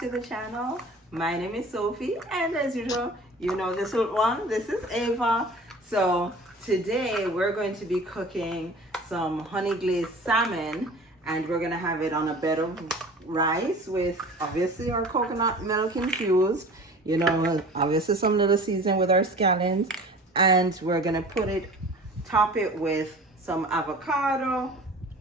to the channel. My name is Sophie, and as usual, you know this one. This is Ava. So today we're going to be cooking some honey glazed salmon, and we're gonna have it on a bed of rice with obviously our coconut milk infused. You know, obviously some little season with our scallions, and we're gonna top it with some avocado,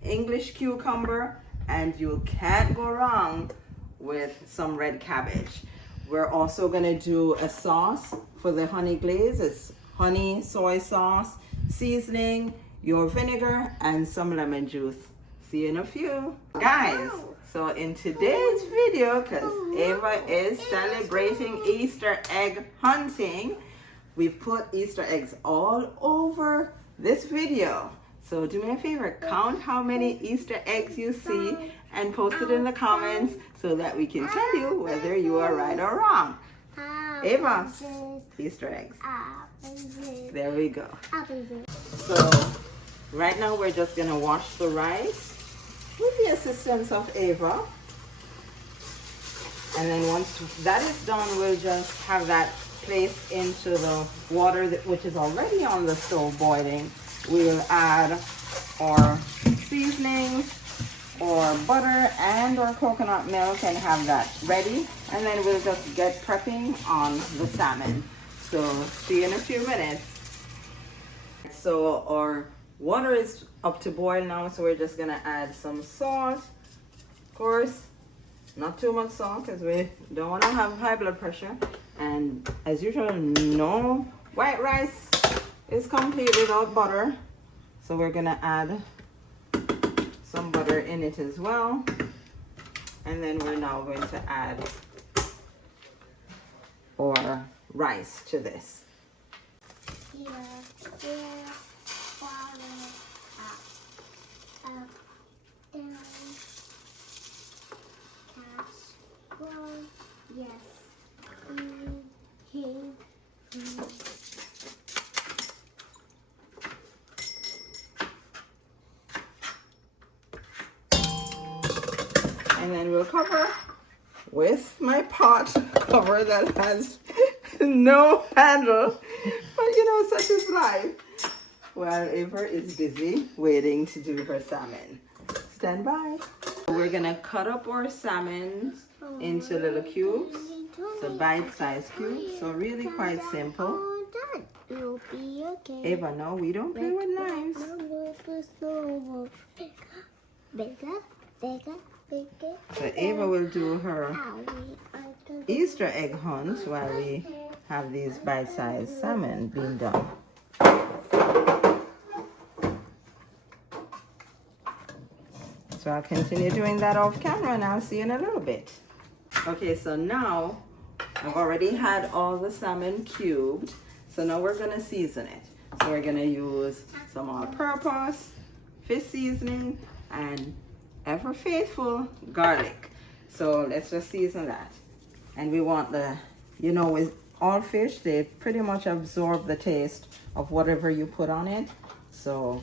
English cucumber, and you can't go wrong with some red cabbage. We're also gonna do a sauce for the honey glaze. It's honey, soy sauce, seasoning, your vinegar, and some lemon juice. See you in a few. Guys, so in today's video, because Ava is celebrating Easter egg hunting, we've put Easter eggs all over this video. So do me a favor, count how many Easter eggs you see and post it in the comments so that we can tell you whether you are right or wrong. Ava, Easter eggs. There we go. So right now we're just gonna wash the rice with the assistance of Ava. And then once that is done, we'll just have that placed into the water which is already on the stove boiling. We'll add our seasonings or butter and or coconut milk and have that ready. And then we'll just get prepping on the salmon. So see you in a few minutes. So our water is up to boil now, so we're just gonna add some salt. Of course, not too much salt because we don't want to have high blood pressure. And as usual, no white rice is complete without butter. So we're gonna add some butter in it as well. And then we're now going to add our rice to this. And then we'll cover with my pot cover that has no handle. But you know, such is life. While Ava is busy waiting to do her salmon. Stand by. We're gonna cut up our salmon into little cubes. So bite-sized cubes. So really quite simple. Ava, no, we don't play with knives. So Ava will do her Easter egg hunt while we have these bite-sized salmon being done. So I'll continue doing that off camera and I'll see you in a little bit. Okay, so now I've already had all the salmon cubed. So now we're gonna season it. So we're gonna use some all-purpose fish seasoning and ever faithful garlic. So let's just season that. And we want you know, with all fish, they pretty much absorb the taste of whatever you put on it. So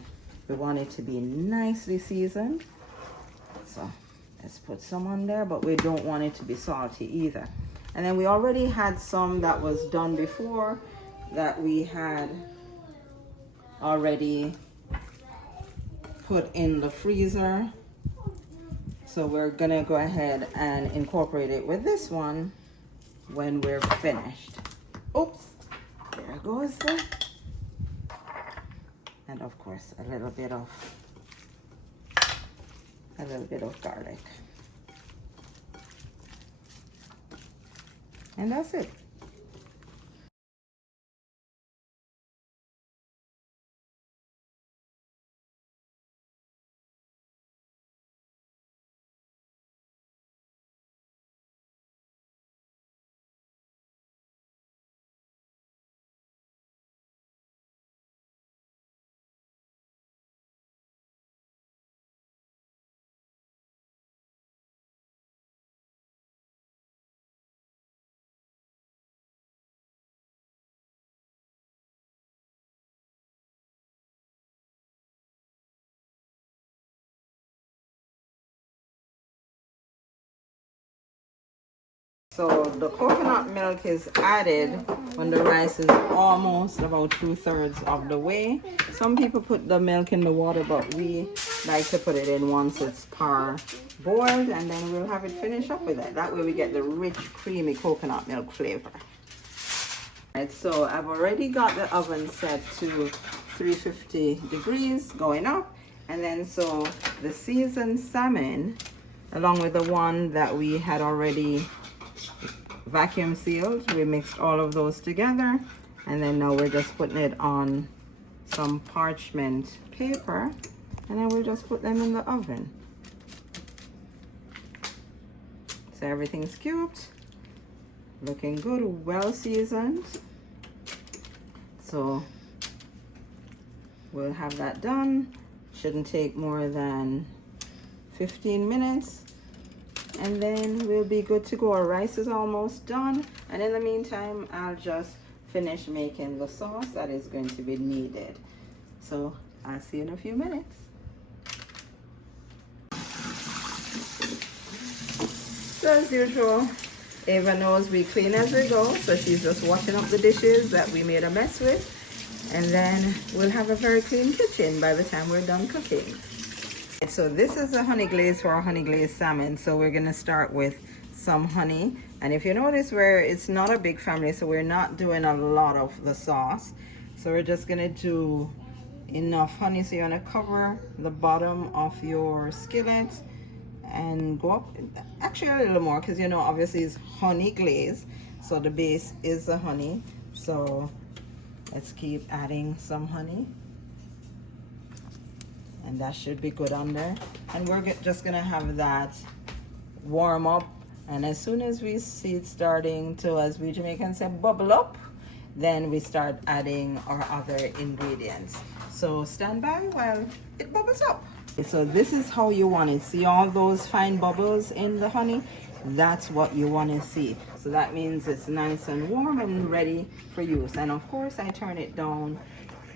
we want it to be nicely seasoned. So let's put some on there, but we don't want it to be salty either. And then we already had some that was done before that we had already put in the freezer. So we're gonna go ahead and incorporate it with this one when we're finished. Oops, there goes the, and of course a little bit of garlic. And that's it. So the coconut milk is added when the rice is almost about 2/3 of the way. Some people put the milk in the water, but we like to put it in once it's parboiled, and then we'll have it finish up with it. That way we get the rich, creamy coconut milk flavor. Right, so I've already got the oven set to 350 degrees going up, and then so the seasoned salmon, along with the one that we had already vacuum sealed, we mixed all of those together, and then now we're just putting it on some parchment paper, and then we'll just put them in the oven. So everything's cubed, looking good, well seasoned. So we'll have that done. Shouldn't take more than 15 minutes. And then we'll be good to go. Our rice is almost done. And in the meantime, I'll just finish making the sauce that is going to be needed. So I'll see you in a few minutes. So as usual, Ava knows we clean as we go. So she's just washing up the dishes that we made a mess with. And then we'll have a very clean kitchen by the time we're done cooking. So this is a honey glaze for our honey glazed salmon. So we're gonna start with some honey. And if you notice, it's not a big family, so we're not doing a lot of the sauce. So we're just gonna do enough honey. So you wanna cover the bottom of your skillet and go up, actually a little more, because you know obviously it's honey glaze. So the base is the honey. So let's keep adding some honey. And that should be good on there. And we're just gonna have that warm up. And as soon as we see it starting to, as we Jamaicans say, bubble up, then we start adding our other ingredients. So stand by while it bubbles up. So this is how you want it. See all those fine bubbles in the honey? That's what you want to see. So that means it's nice and warm and ready for use. And of course I turn it down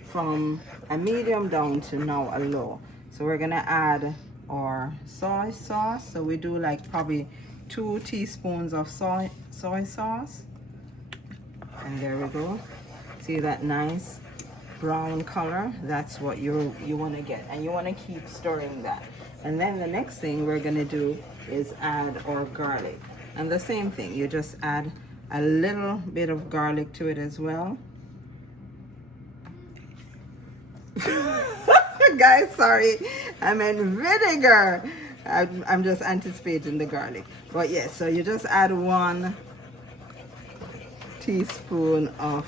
from a medium down to now a low. So we're gonna add our soy sauce. So we do like probably 2 teaspoons of soy sauce. And there we go. See that nice brown color? That's what you want to get, and you want to keep stirring that. And then the next thing we're gonna do is add our garlic. And the same thing, you just add a little bit of garlic to it as well. Guys, sorry, I meant vinegar. I'm just anticipating the garlic. But yes, so you just add 1 teaspoon of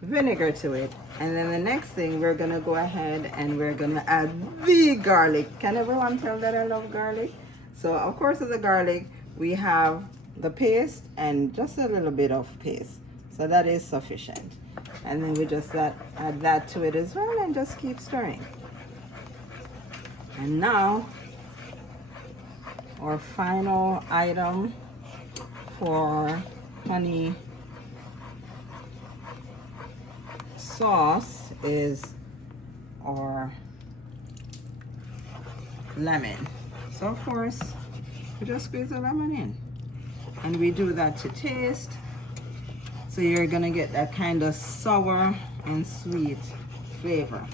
vinegar to it. And then the next thing, we're gonna go ahead and we're gonna add the garlic. Can everyone tell that I love garlic? So of course with the garlic, we have the paste and just a little bit of paste. So that is sufficient. And then we just add that to it as well and just keep stirring. And now our final item for honey sauce is our lemon. So of course we just squeeze the lemon in, and we do that to taste. So you're gonna get that kind of sour and sweet flavor.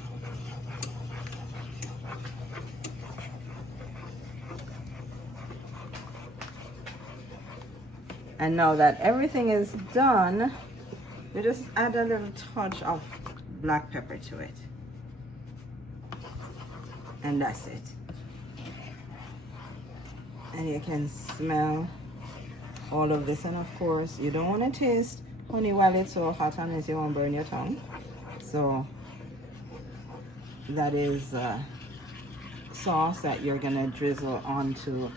And now that everything is done, we just add a little touch of black pepper to it. And that's it. And you can smell all of this. And of course, you don't want to taste honey while it's so hot unless you won't burn your tongue. So that is sauce that you're gonna drizzle onto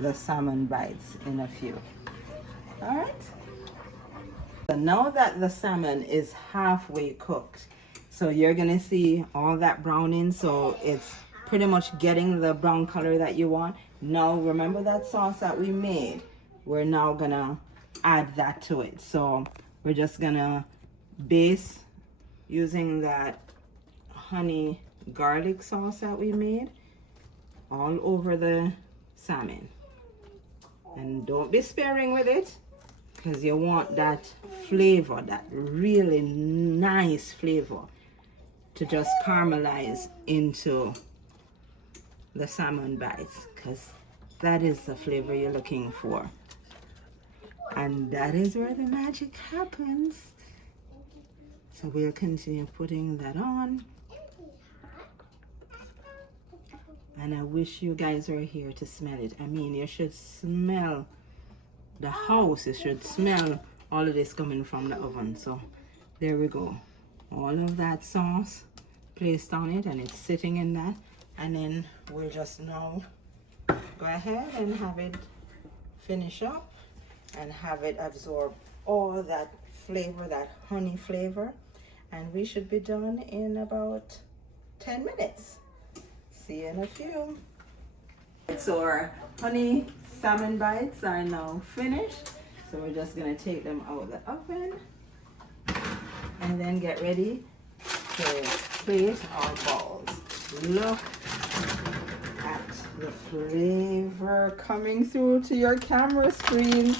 the salmon bites in a few. All right. So now that the salmon is halfway cooked, so you're gonna see all that browning, so it's pretty much getting the brown color that you want. Now remember that sauce that we made? We're now gonna add that to it. So we're just gonna base using that honey garlic sauce that we made all over the salmon. And don't be sparing with it, because you want that flavor, that really nice flavor, to just caramelize into the salmon bites, because that is the flavor you're looking for. And that is where the magic happens. So we'll continue putting that on. And I wish you guys were here to smell it. I mean, you should smell the house. You should smell all of this coming from the oven. So there we go. All of that sauce placed on it, and it's sitting in that. And then we'll just now go ahead and have it finish up and have it absorb all that flavor, that honey flavor. And we should be done in about 10 minutes. See you in a few. So our honey salmon bites are now finished. So we're just gonna take them out of the oven and then get ready to plate our balls. Look at the flavor coming through to your camera screen.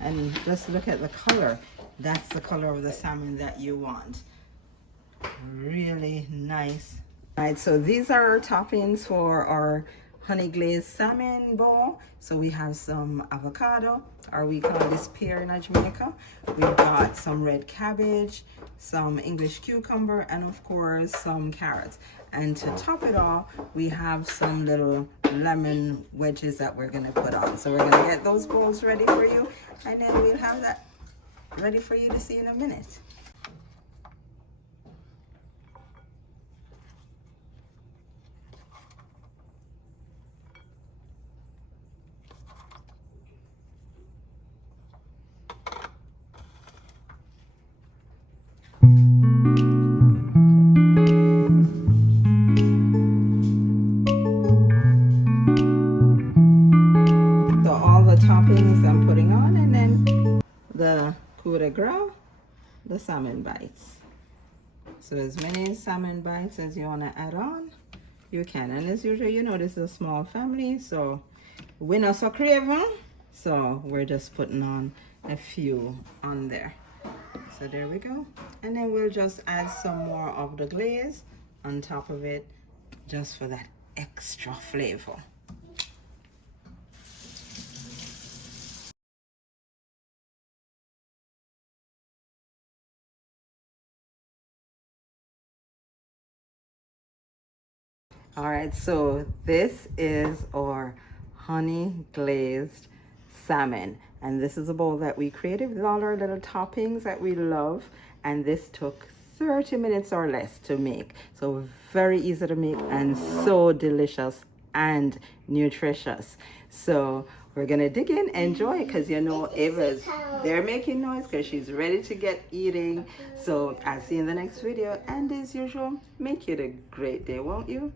And just look at the color. That's the color of the salmon that you want. Really nice. All right, so these are our toppings for our honey glazed salmon bowl. So we have some avocado, or we call this pear in Jamaica. We've got some red cabbage, some English cucumber, and of course some carrots. And to top it all, we have some little lemon wedges that we're gonna put on. So we're gonna get those bowls ready for you, and then we'll have that ready for you to see in a minute. Toppings I'm putting on, and then the coup de grace, the salmon bites. So as many salmon bites as you want to add on, you can. And as usual, you know this is a small family, so we're not so craving, so we're just putting on a few on there. So there we go. And then we'll just add some more of the glaze on top of it, just for that extra flavor. All right, so this is our honey glazed salmon, and this is a bowl that we created with all our little toppings that we love, and this took 30 minutes or less to make. So very easy to make and so delicious and nutritious. So we're gonna dig in, enjoy it, because you know Ava's they're making noise because she's ready to get eating. So I'll see you in the next video, and as usual, make it a great day, won't you?